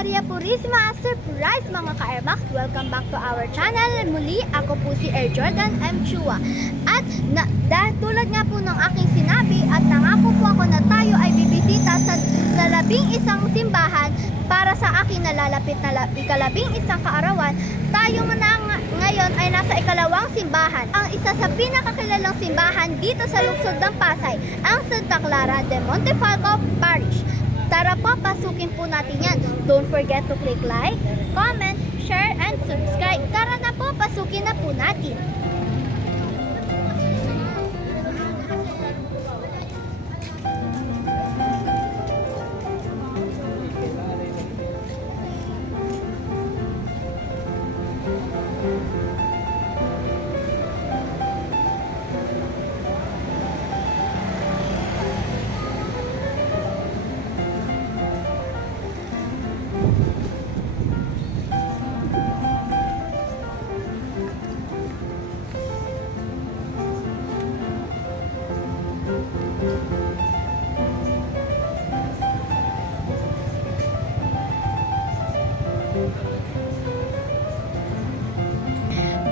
Maria Purisima, surprise mga ka-Airmax! Welcome back to our channel. Muli, ako po si Air Jordan M. Chua. At tulad nga po ng aking sinabi at nangako po ako na tayo ay bibisita sa 11 simbahan para sa aking nalalapit na ika-11 kaarawan. Tayo ngayon ay nasa ikalawang simbahan. Ang isa sa pinakakilalang simbahan dito sa lungsod ng Pasay, ang Santa Clara de Montefalco Parish. Tara po, pasukin po natin yan. Don't forget to click like, comment, share, and subscribe. Tara na po, pasukin na po natin.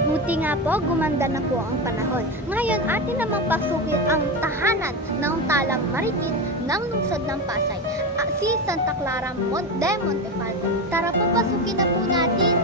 Buti nga po, gumanda na po ang panahon. Ngayon, atin namang pasukin ang tahanan ng Talang Maritim ng lungsod ng Pasay, si Santa Clara de Montefalco. Tara po, pasukin na po natin.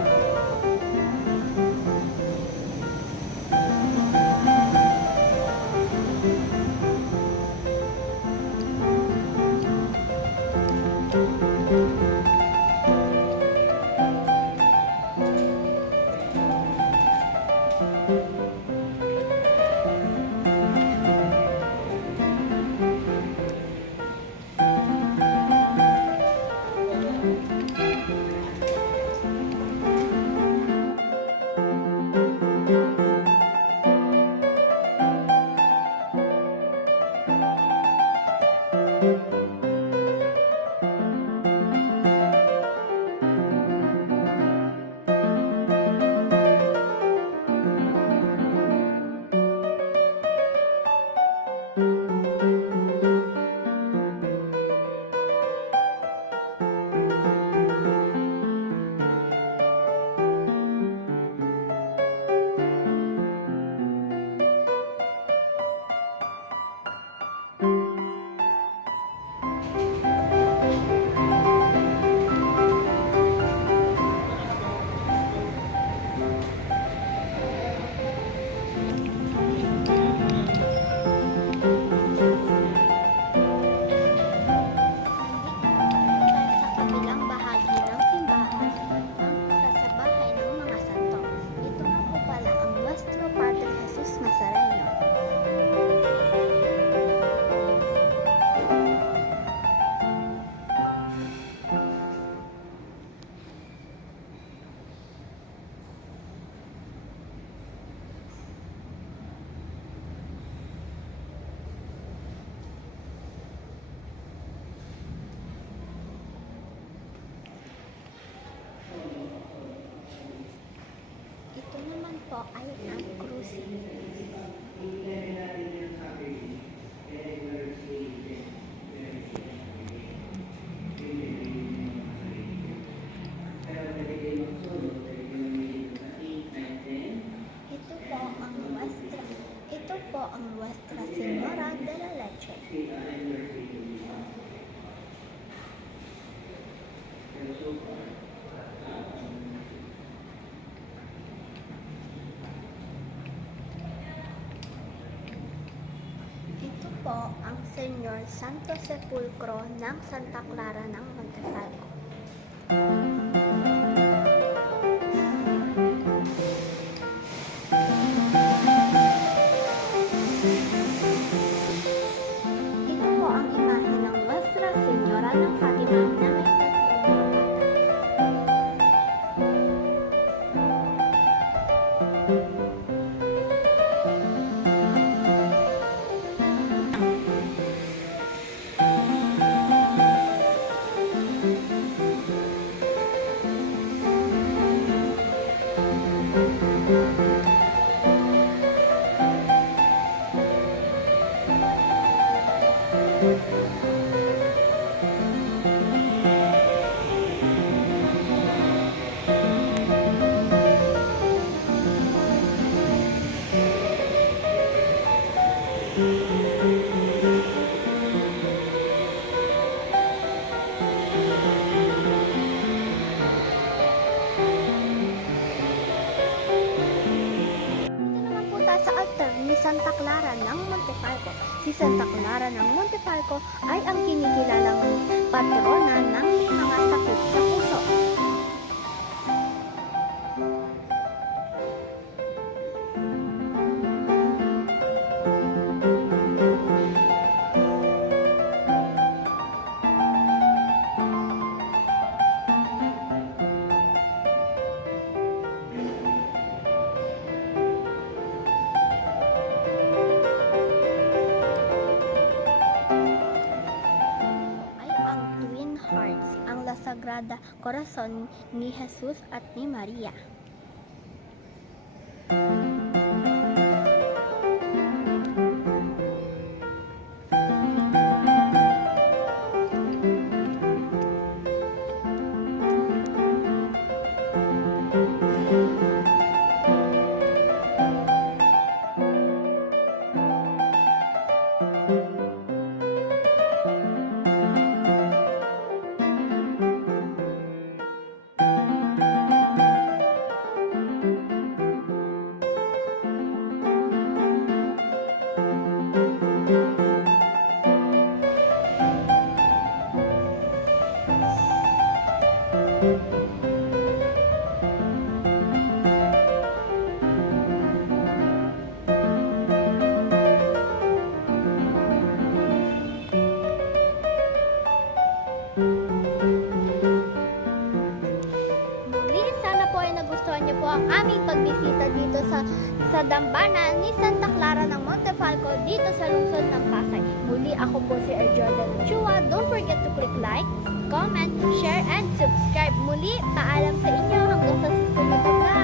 Ito naman po ay ang crucifix. Ito po ang Nuestra Señora de la Leche. Ito po ang Señor Santo Sepulcro ng Santa Clara ng Montefalco. Ito po ang imahe ng Nuestra Señora ng Fatima na may si Santa Clara ng Montefalco. Si Santa Clara ng Montefalco ay ang kinikilalang patrona ng may mga sakit sa puso. Hearts, ang La Sagrada Corazon ni Jesus at ni Maria. Nagustuhan niyo po ang aming pagbisita dito sa dambana ni Santa Clara ng Montefalco dito sa lungsod ng Pasay. Muli ako po si Jordan Chua. Don't forget to click like, comment, share, and subscribe. Muli, paalam sa inyo hanggang sa susunod na vlog.